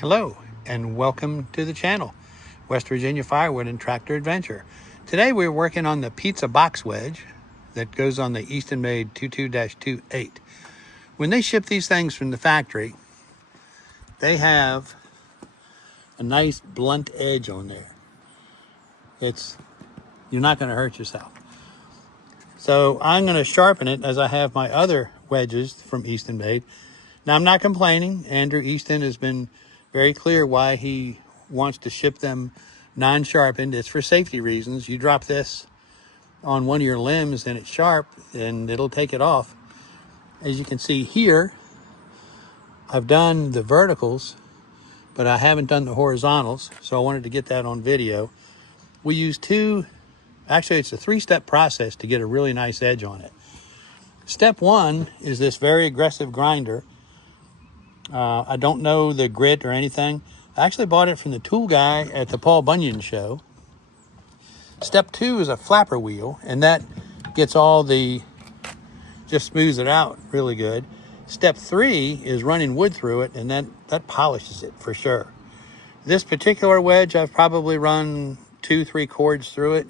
Hello and welcome to the channel, West Virginia Firewood and Tractor Adventure. Today we're working on the pizza box wedge that goes on the Eastonmade 22-28. When they ship these things from the factory, they have a nice blunt edge on there. You're not going to hurt yourself. So I'm going to sharpen it as I have my other wedges from Eastonmade. Now I'm not complaining. Andrew Easton has been very clear why he wants to ship them non-sharpened. It's for safety reasons. You drop this on one of your limbs and it's sharp and it'll take it off. As you can see here, I've done the verticals, but I haven't done the horizontals, so I wanted to get that on video. We use actually it's a three-step process to get a really nice edge on it. Step one is this very aggressive grinder. I don't know the grit or anything. I actually bought it from the tool guy at the Paul Bunyan show. Step two is a flapper wheel, and that gets just smooths it out really good. Step three is running wood through it, and that polishes it for sure. This particular wedge, I've probably run 2-3 cords through it.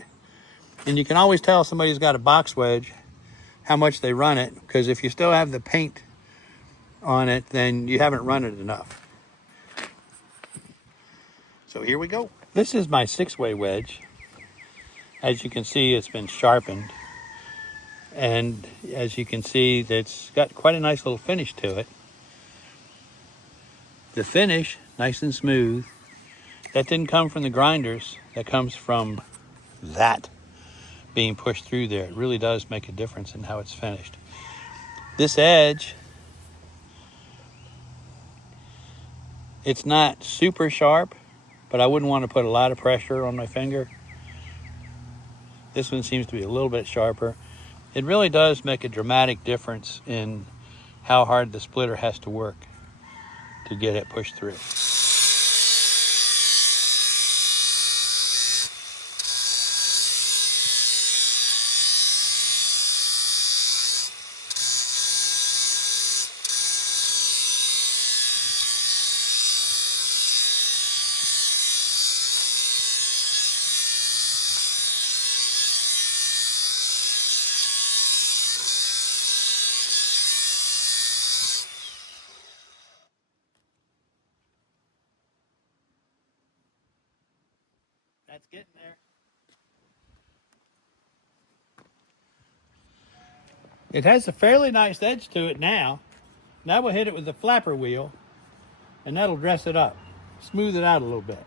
And you can always tell somebody's got a box wedge how much they run it, because if you still have the paint on it, then you haven't run it enough. So here we go. This is my 6-way wedge. As you can see, it's been sharpened. And as you can see, it's got quite a nice little finish to it. The finish, nice and smooth. That didn't come from the grinders. That comes from that being pushed through there. It really does make a difference in how it's finished. This edge, it's not super sharp, but I wouldn't want to put a lot of pressure on my finger. This one seems to be a little bit sharper. It really does make a dramatic difference in how hard the splitter has to work to get it pushed through. That's getting there. It has a fairly nice edge to it now. Now we'll hit it with the flapper wheel, and that'll dress it up, smooth it out a little bit.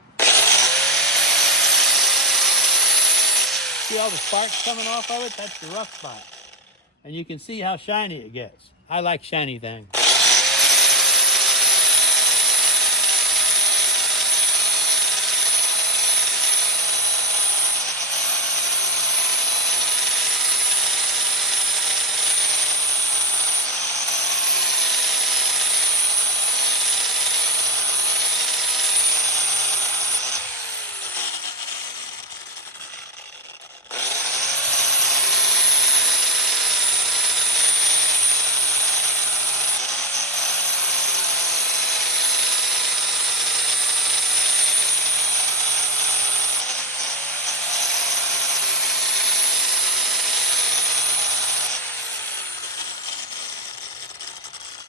See all the sparks coming off of it? That's the rough spot. And you can see how shiny it gets. I like shiny things.